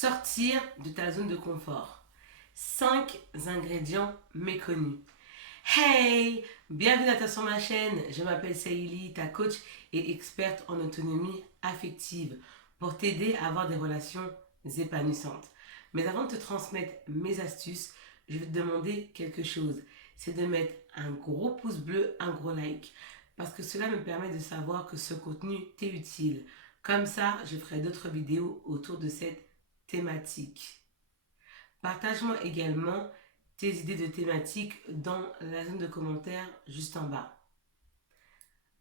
Sortir de ta zone de confort. 5 ingrédients méconnus. Hey! Bienvenue sur ma chaîne. Je m'appelle Saïli, ta coach et experte en autonomie affective pour t'aider à avoir des relations épanouissantes. Mais avant de te transmettre mes astuces, je vais te demander quelque chose. C'est de mettre un gros pouce bleu, un gros like. Parce que cela me permet de savoir que ce contenu t'est utile. Comme ça, je ferai d'autres vidéos autour de cette thématique. Partage-moi également tes idées de thématiques dans la zone de commentaires juste en bas.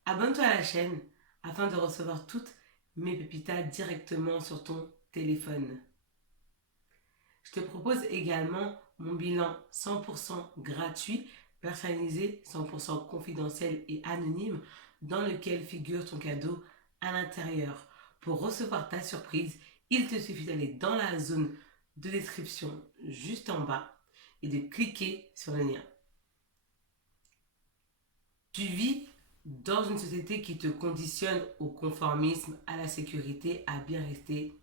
Abonne-toi à la chaîne afin de recevoir toutes mes pépitas directement sur ton téléphone. Je te propose également mon bilan 100% gratuit, personnalisé, 100% confidentiel et anonyme, dans lequel figure ton cadeau à l'intérieur. Pour recevoir ta surprise, il te suffit d'aller dans la zone de description juste en bas et de cliquer sur le lien. Tu vis dans une société qui te conditionne au conformisme, à la sécurité, à bien rester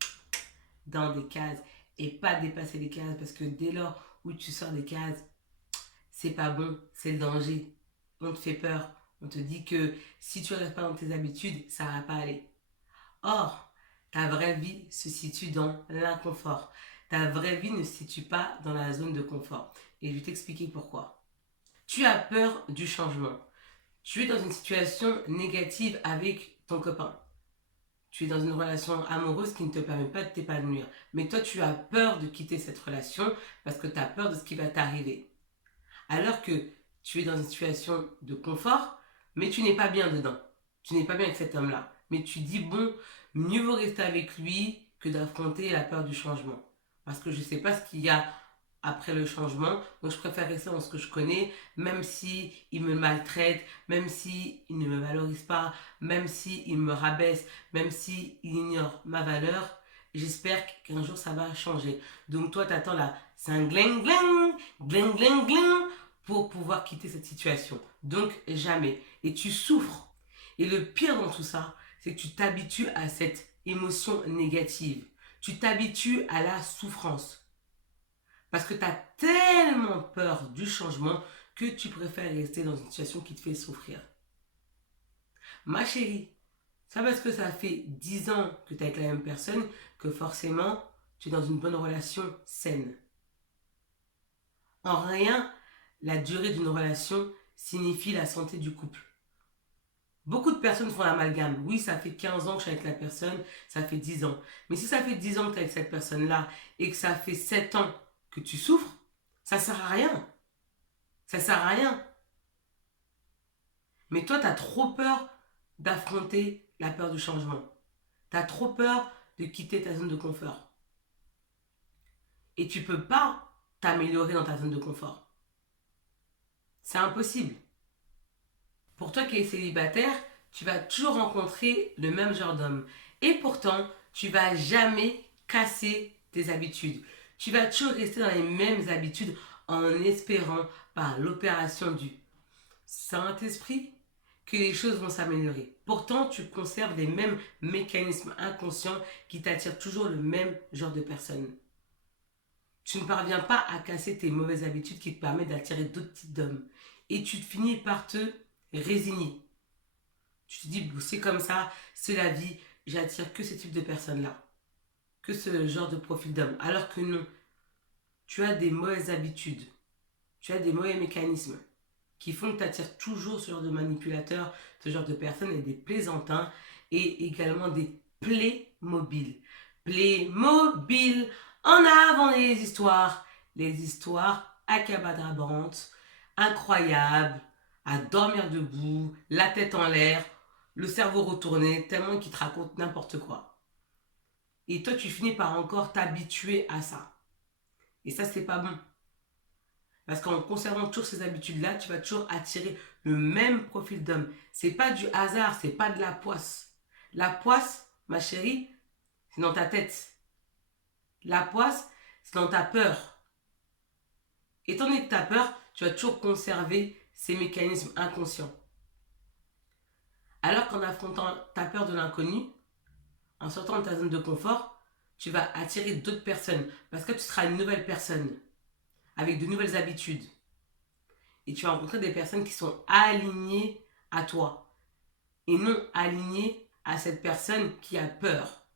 dans des cases et pas dépasser les cases, parce que dès lors où tu sors des cases, c'est pas bon, c'est le danger. On te fait peur, on te dit que si tu ne restes pas dans tes habitudes, ça va pas aller. Or, ta vraie vie se situe dans l'inconfort. Ta vraie vie ne se situe pas dans la zone de confort. Et je vais t'expliquer pourquoi. Tu as peur du changement. Tu es dans une situation négative avec ton copain. Tu es dans une relation amoureuse qui ne te permet pas de t'épanouir. Mais toi, tu as peur de quitter cette relation parce que tu as peur de ce qui va t'arriver. Alors que tu es dans une situation de confort, mais tu n'es pas bien dedans. Tu n'es pas bien avec cet homme-là. Mais tu dis, bon, mieux vaut rester avec lui que d'affronter la peur du changement. Parce que je ne sais pas ce qu'il y a après le changement, donc je préfère rester dans ce que je connais, même si il me maltraite, même si il ne me valorise pas, même si il me rabaisse, même si il ignore ma valeur. J'espère qu'un jour ça va changer. Donc toi t'attends là, c'est un gling gling, gling gling gling, pour pouvoir quitter cette situation. Donc jamais. Et tu souffres. Et le pire dans tout ça, c'est que tu t'habitues à cette émotion négative. Tu t'habitues à la souffrance. Parce que tu as tellement peur du changement que tu préfères rester dans une situation qui te fait souffrir. Ma chérie, c'est pas parce que ça fait 10 ans que tu es avec la même personne que forcément tu es dans une bonne relation saine. En rien, la durée d'une relation signifie la santé du couple. Beaucoup de personnes font l'amalgame. Oui, ça fait 15 ans que je suis avec la personne, ça fait 10 ans. Mais si ça fait 10 ans que tu es avec cette personne-là et que ça fait 7 ans que tu souffres, ça sert à rien. Ça sert à rien. Mais toi, tu as trop peur d'affronter la peur du changement. Tu as trop peur de quitter ta zone de confort. Et tu ne peux pas t'améliorer dans ta zone de confort. C'est impossible. Pour toi qui es célibataire, tu vas toujours rencontrer le même genre d'homme. Et pourtant, tu vas jamais casser tes habitudes. Tu vas toujours rester dans les mêmes habitudes en espérant par l'opération du Saint-Esprit que les choses vont s'améliorer. Pourtant, tu conserves les mêmes mécanismes inconscients qui t'attirent toujours le même genre de personnes. Tu ne parviens pas à casser tes mauvaises habitudes qui te permettent d'attirer d'autres types d'hommes. Et tu finis par te résigner. Tu te dis, c'est comme ça, c'est la vie, j'attire que ce type de personnes-là. Que ce genre de profil d'homme. Alors que non, tu as des mauvaises habitudes. Tu as des mauvais mécanismes qui font que tu attires toujours ce genre de manipulateurs, ce genre de personnes et des plaisantins et également des Playmobil. Playmobil, en avant les histoires accabadabrantes, incroyables, à dormir debout, la tête en l'air, le cerveau retourné, tellement qu'ils te racontent n'importe quoi. Et toi, tu finis par encore t'habituer à ça. Et ça, c'est pas bon. Parce qu'en conservant toujours ces habitudes-là, tu vas toujours attirer le même profil d'homme. C'est pas du hasard, c'est pas de la poisse. La poisse, ma chérie, c'est dans ta tête. La poisse, c'est dans ta peur. Étant donné que tu as peur, tu vas toujours conserver ces mécanismes inconscients. Alors qu'en affrontant ta peur de l'inconnu, en sortant de ta zone de confort, tu vas attirer d'autres personnes parce que tu seras une nouvelle personne avec de nouvelles habitudes. Et tu vas rencontrer des personnes qui sont alignées à toi et non alignées à cette personne qui a peur.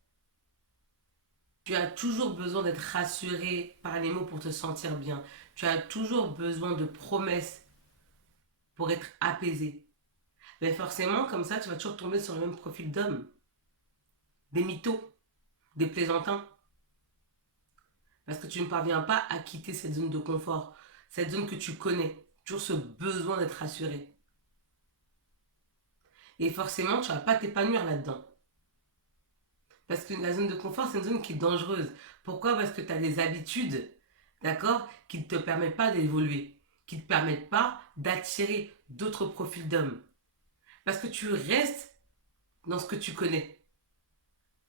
Tu as toujours besoin d'être rassuré par les mots pour te sentir bien. Tu as toujours besoin de promesses pour être apaisé. Mais forcément, comme ça, tu vas toujours tomber sur le même profil d'homme. Des mythos, des plaisantins. Parce que tu ne parviens pas à quitter cette zone de confort, cette zone que tu connais. Toujours ce besoin d'être rassuré. Et forcément, tu ne vas pas t'épanouir là-dedans. Parce que la zone de confort, c'est une zone qui est dangereuse. Pourquoi? Parce que tu as des habitudes, d'accord, qui ne te permettent pas d'évoluer, qui ne te permettent pas d'attirer d'autres profils d'hommes. Parce que tu restes dans ce que tu connais.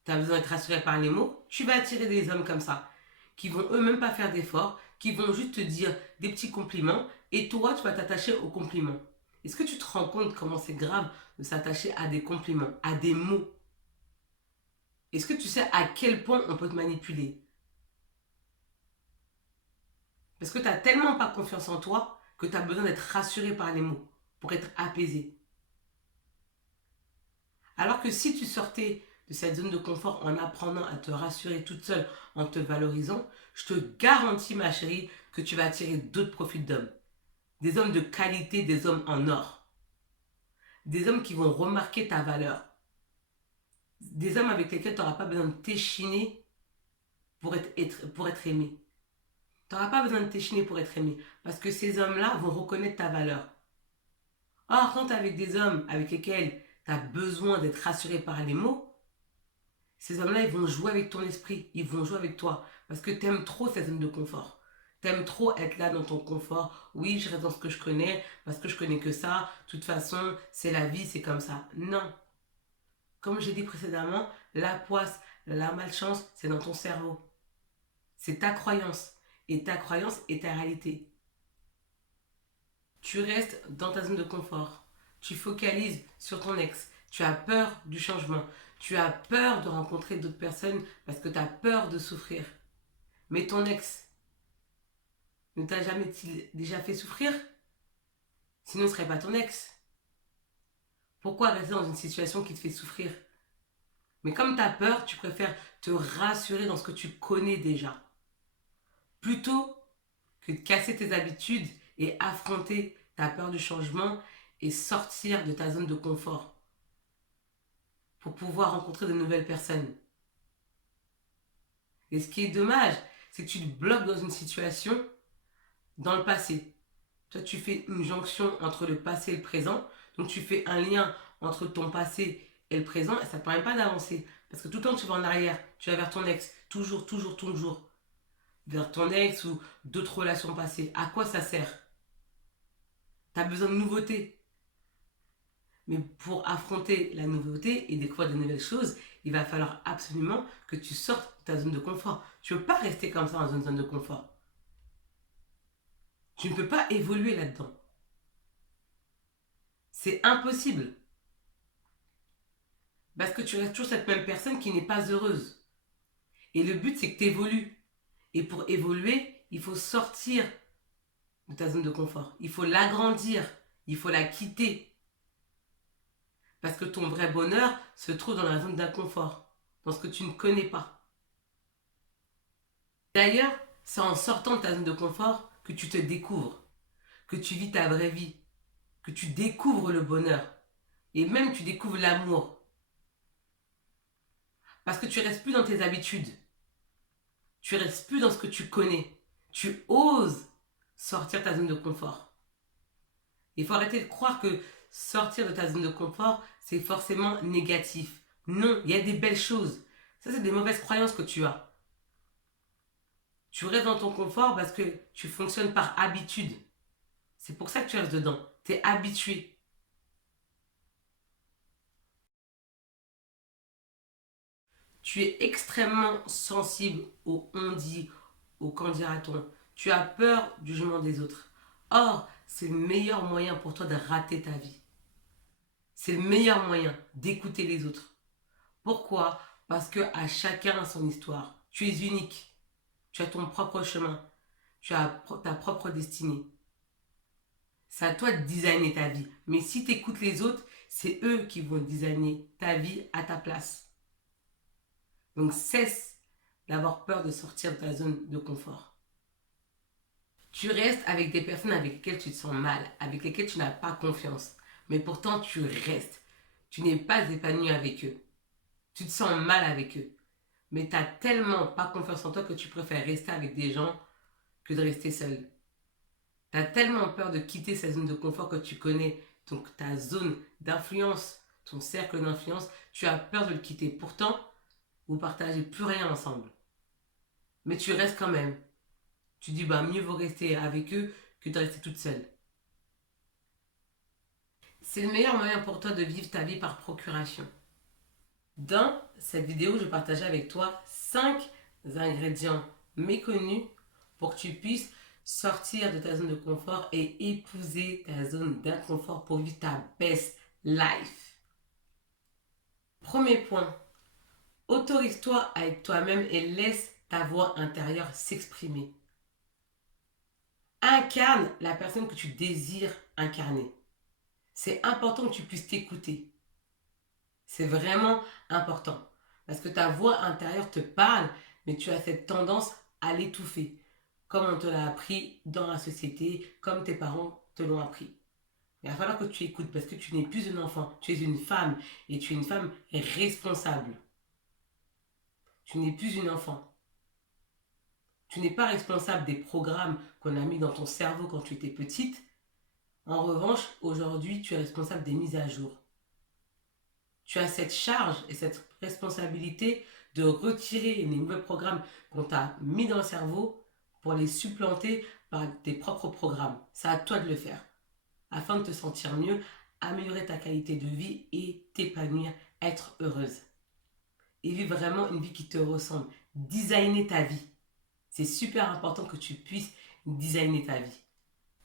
Tu as besoin d'être rassuré par les mots, tu vas attirer des hommes comme ça, qui vont eux-mêmes pas faire d'efforts, qui vont juste te dire des petits compliments, et toi, tu vas t'attacher aux compliments. Est-ce que tu te rends compte comment c'est grave de s'attacher à des compliments, à des mots? Est-ce que tu sais à quel point on peut te manipuler? Parce que tu n'as tellement pas confiance en toi que tu as besoin d'être rassuré par les mots pour être apaisé. Alors que si tu sortais de cette zone de confort en apprenant à te rassurer toute seule, en te valorisant, je te garantis, ma chérie, que tu vas attirer d'autres profils d'hommes. Des hommes de qualité, des hommes en or. Des hommes qui vont remarquer ta valeur. Des hommes avec lesquels tu n'auras pas besoin de t'échiner pour être aimé. Tu n'auras pas besoin de t'échiner pour être aimé. Parce que ces hommes-là vont reconnaître ta valeur. Or, quand tu es avec des hommes avec lesquels tu as besoin d'être rassuré par les mots, ces hommes-là, ils vont jouer avec ton esprit. Ils vont jouer avec toi. Parce que tu aimes trop cette zone de confort. Tu aimes trop être là dans ton confort. Oui, je reste dans ce que je connais. Parce que je connais que ça. De toute façon, c'est la vie, c'est comme ça. Non. Comme j'ai dit précédemment, la poisse, la malchance, c'est dans ton cerveau. C'est ta croyance. Et ta croyance est ta réalité. Tu restes dans ta zone de confort. Tu focalises sur ton ex. Tu as peur du changement. Tu as peur de rencontrer d'autres personnes parce que tu as peur de souffrir. Mais ton ex ne t'a jamais déjà fait souffrir? Sinon, ce ne serait pas ton ex. Pourquoi rester dans une situation qui te fait souffrir? Mais comme tu as peur, tu préfères te rassurer dans ce que tu connais déjà. Plutôt que de casser tes habitudes et affronter ta peur du changement et sortir de ta zone de confort pour pouvoir rencontrer de nouvelles personnes. Et ce qui est dommage, c'est que tu te bloques dans une situation dans le passé. Toi, tu fais une jonction entre le passé et le présent. Donc, tu fais un lien entre ton passé et le présent et ça ne te permet pas d'avancer. Parce que tout le temps, tu vas en arrière. Tu vas vers ton ex. Toujours, toujours, toujours. Vers ton ex ou d'autres relations passées. À quoi ça sert? Tu as besoin de nouveautés. Mais pour affronter la nouveauté et découvrir de nouvelles choses, il va falloir absolument que tu sortes de ta zone de confort. Tu ne peux pas rester comme ça dans une zone de confort. Tu ne peux pas évoluer là-dedans. C'est impossible. Parce que tu restes toujours cette même personne qui n'est pas heureuse. Et le but, c'est que tu évolues. Et pour évoluer, il faut sortir de ta zone de confort. Il faut l'agrandir. Il faut la quitter. Parce que ton vrai bonheur se trouve dans la zone d'inconfort, dans ce que tu ne connais pas. D'ailleurs, c'est en sortant de ta zone de confort que tu te découvres, que tu vis ta vraie vie, que tu découvres le bonheur. Et même tu découvres l'amour. Parce que tu restes plus dans tes habitudes. Tu restes plus dans ce que tu connais. Tu oses sortir de ta zone de confort. Il faut arrêter de croire que sortir de ta zone de confort, c'est forcément négatif. Non, il y a des belles choses. Ça, c'est des mauvaises croyances que tu as. Tu restes dans ton confort parce que tu fonctionnes par habitude. C'est pour ça que tu restes dedans. Tu es habitué. Tu es extrêmement sensible au on-dit, au qu'en dira-t-on. Tu as peur du jugement des autres. Or, c'est le meilleur moyen pour toi de rater ta vie. C'est le meilleur moyen d'écouter les autres. Pourquoi? Parce que à chacun son histoire. Tu es unique. Tu as ton propre chemin. Tu as ta propre destinée. C'est à toi de designer ta vie. Mais si tu écoutes les autres, c'est eux qui vont designer ta vie à ta place. Donc cesse d'avoir peur de sortir de ta zone de confort. Tu restes avec des personnes avec lesquelles tu te sens mal, avec lesquelles tu n'as pas confiance. Mais pourtant, tu restes. Tu n'es pas épanoui avec eux. Tu te sens mal avec eux. Mais tu n'as tellement pas confiance en toi que tu préfères rester avec des gens que de rester seul. Tu as tellement peur de quitter cette zone de confort que tu connais, donc ta zone d'influence, ton cercle d'influence, tu as peur de le quitter. Pourtant, vous ne partagez plus rien ensemble. Mais tu restes quand même. Tu dis, bah, mieux vaut rester avec eux que de rester toute seule. C'est le meilleur moyen pour toi de vivre ta vie par procuration. Dans cette vidéo, je partageais avec toi 5 ingrédients méconnus pour que tu puisses sortir de ta zone de confort et épouser ta zone d'inconfort pour vivre ta best life. Premier point, autorise-toi à être toi-même et laisse ta voix intérieure s'exprimer. Incarne la personne que tu désires incarner. C'est important que tu puisses t'écouter. C'est vraiment important. Parce que ta voix intérieure te parle, mais tu as cette tendance à l'étouffer. Comme on te l'a appris dans la société, comme tes parents te l'ont appris. Il va falloir que tu écoutes parce que tu n'es plus un enfant, tu es une femme et tu es une femme responsable. Tu n'es plus une enfant. Tu n'es pas responsable des programmes qu'on a mis dans ton cerveau quand tu étais petite. En revanche, aujourd'hui, tu es responsable des mises à jour. Tu as cette charge et cette responsabilité de retirer les mauvais programmes qu'on t'a mis dans le cerveau pour les supplanter par tes propres programmes. C'est à toi de le faire afin de te sentir mieux, améliorer ta qualité de vie et t'épanouir, être heureuse. Et vivre vraiment une vie qui te ressemble. Designer ta vie. C'est super important que tu puisses designer ta vie.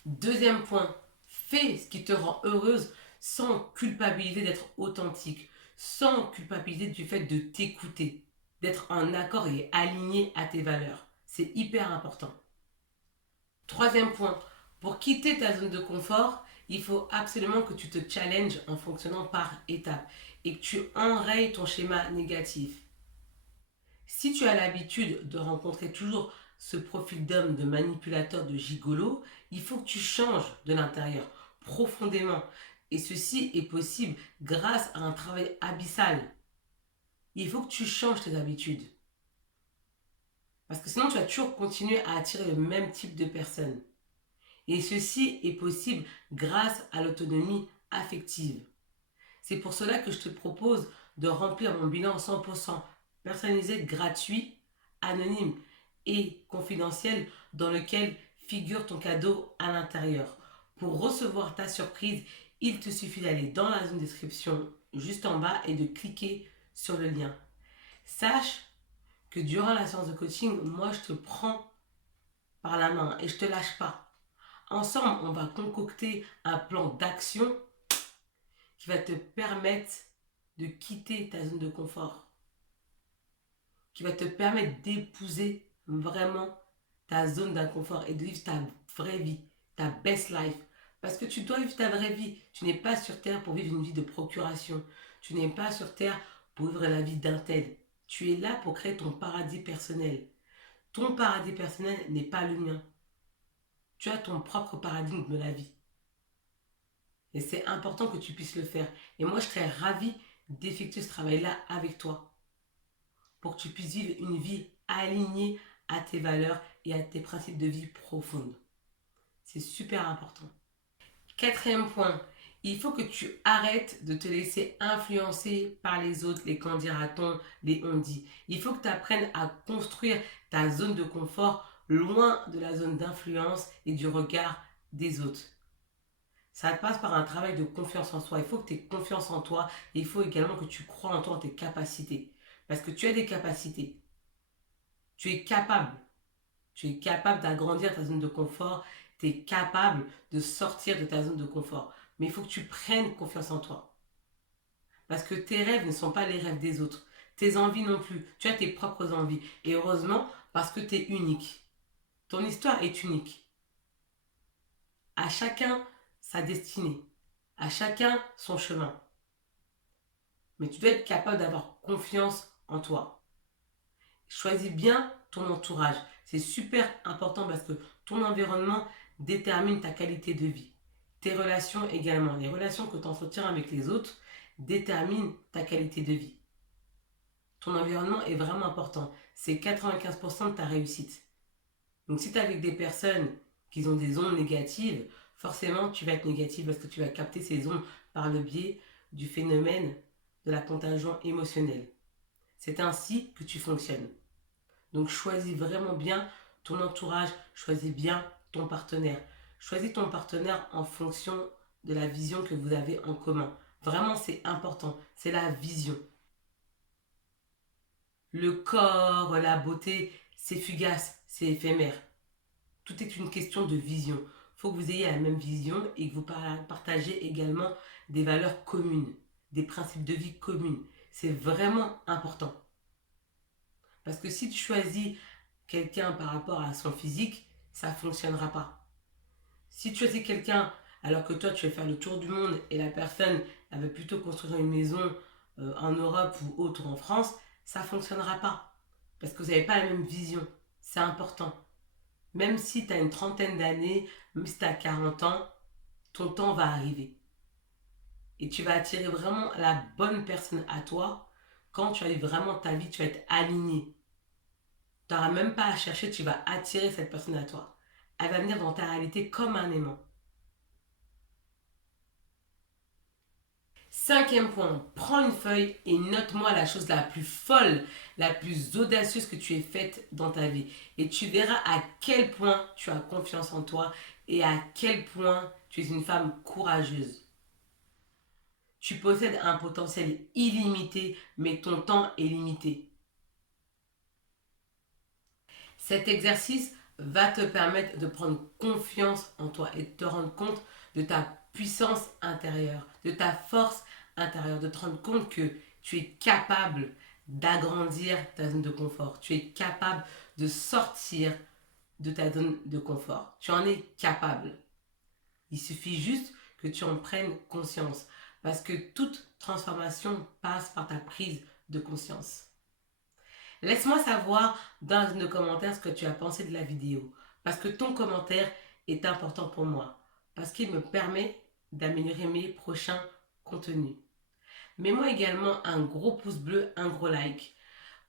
Deuxième point, fais ce qui te rend heureuse sans culpabiliser d'être authentique, sans culpabiliser du fait de t'écouter, d'être en accord et aligné à tes valeurs. C'est hyper important. Troisième point, pour quitter ta zone de confort, il faut absolument que tu te challenges en fonctionnant par étapes et que tu enrayes ton schéma négatif. Si tu as l'habitude de rencontrer toujours ce profil d'homme, de manipulateur, de gigolo, il faut que tu changes de l'intérieur, profondément. Et ceci est possible grâce à un travail abyssal. Il faut que tu changes tes habitudes. Parce que sinon, tu vas toujours continuer à attirer le même type de personnes. Et ceci est possible grâce à l'autonomie affective. C'est pour cela que je te propose de remplir mon bilan 100% personnalisé, gratuit, anonyme et confidentiel dans lequel figure ton cadeau à l'intérieur. Pour recevoir ta surprise, il te suffit d'aller dans la zone de description juste en bas et de cliquer sur le lien. Sache que durant la séance de coaching, moi je te prends par la main et je ne te lâche pas. Ensemble, on va concocter un plan d'action qui va te permettre de quitter ta zone de confort, qui va te permettre d'épouser vraiment ta zone d'inconfort et de vivre ta vraie vie, ta best life. Parce que tu dois vivre ta vraie vie. Tu n'es pas sur Terre pour vivre une vie de procuration. Tu n'es pas sur Terre pour vivre la vie d'un tel. Tu es là pour créer ton paradis personnel. Ton paradis personnel n'est pas le mien. Tu as ton propre paradigme de la vie. Et c'est important que tu puisses le faire. Et moi, je serais ravie d'effectuer ce travail-là avec toi. Pour que tu puisses vivre une vie alignée à tes valeurs et à tes principes de vie profondes. C'est super important. Quatrième point, il faut que tu arrêtes de te laisser influencer par les autres, les qu'en dira-t-on, les on-dit. Il faut que tu apprennes à construire ta zone de confort loin de la zone d'influence et du regard des autres. Ça passe par un travail de confiance en soi. Il faut que tu aies confiance en toi et il faut également que tu crois en toi, en tes capacités. Parce que tu as des capacités. Tu es capable. Tu es capable d'agrandir ta zone de confort. Tu es capable de sortir de ta zone de confort. Mais il faut que tu prennes confiance en toi. Parce que tes rêves ne sont pas les rêves des autres. tes envies non plus. Tu as tes propres envies. Et heureusement, parce que tu es unique. Ton histoire est unique. À chacun sa destinée. À chacun son chemin. Mais tu dois être capable d'avoir confiance en toi. Choisis bien ton entourage. C'est super important parce que ton environnement détermine ta qualité de vie. Tes relations également. Les relations que tu entretiens avec les autres déterminent ta qualité de vie. Ton environnement est vraiment important. C'est 95% de ta réussite. Donc si tu es avec des personnes qui ont des ondes négatives, forcément tu vas être négative parce que tu vas capter ces ondes par le biais du phénomène de la contagion émotionnelle. C'est ainsi que tu fonctionnes. Donc choisis vraiment bien ton entourage, choisis bien ton partenaire. Choisis ton partenaire en fonction de la vision que vous avez en commun. Vraiment, c'est important, c'est la vision. Le corps, la beauté, c'est fugace, c'est éphémère. Tout est une question de vision. Il faut que vous ayez la même vision et que vous partagez également des valeurs communes, des principes de vie communs. C'est vraiment important. Parce que si tu choisis quelqu'un par rapport à son physique, ça ne fonctionnera pas. Si tu choisis quelqu'un alors que toi tu veux faire le tour du monde et la personne elle veut plutôt construire une maison en Europe ou autre en France, ça ne fonctionnera pas. Parce que vous n'avez pas la même vision. C'est important. Même si tu as une trentaine d'années, même si tu as 40 ans, ton temps va arriver. Et tu vas attirer vraiment la bonne personne à toi. Quand tu as eu vraiment ta vie, tu vas être aligné. Tu n'auras même pas à chercher, tu vas attirer cette personne à toi. Elle va venir dans ta réalité comme un aimant. Cinquième point, prends une feuille et note-moi la chose la plus folle, la plus audacieuse que tu aies faite dans ta vie. Et tu verras à quel point tu as confiance en toi et à quel point tu es une femme courageuse. Tu possèdes un potentiel illimité, mais ton temps est limité. Cet exercice va te permettre de prendre confiance en toi et de te rendre compte de ta puissance intérieure, de ta force intérieure, de te rendre compte que tu es capable d'agrandir ta zone de confort. Tu es capable de sortir de ta zone de confort. Tu en es capable. Il suffit juste que tu en prennes conscience parce que toute transformation passe par ta prise de conscience. Laisse-moi savoir dans nos commentaires ce que tu as pensé de la vidéo. Parce que ton commentaire est important pour moi. Parce qu'il me permet d'améliorer mes prochains contenus. Mets-moi également un gros pouce bleu, un gros like.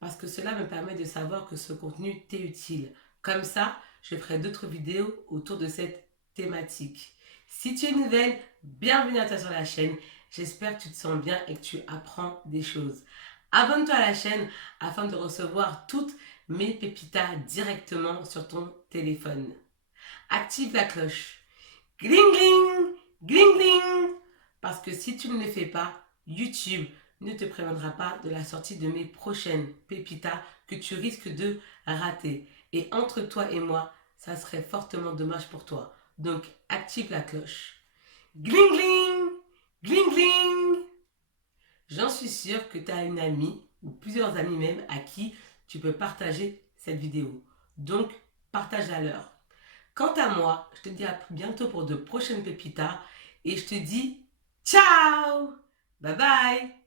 Parce que cela me permet de savoir que ce contenu t'est utile. Comme ça, je ferai d'autres vidéos autour de cette thématique. Si tu es nouvelle, bienvenue à toi sur la chaîne. J'espère que tu te sens bien et que tu apprends des choses. Abonne-toi à la chaîne afin de recevoir toutes mes pépitas directement sur ton téléphone. Active la cloche. Gling gling, gling gling. Parce que si tu ne le fais pas, YouTube ne te préviendra pas de la sortie de mes prochaines pépitas que tu risques de rater. Et entre toi et moi, ça serait fortement dommage pour toi. Donc active la cloche. Gling gling, gling gling. J'en suis sûre que tu as une amie, ou plusieurs amis même, à qui tu peux partager cette vidéo. Donc, partage-la leur. Quant à moi, je te dis à bientôt pour de prochaines pépitas et je te dis ciao! Bye bye!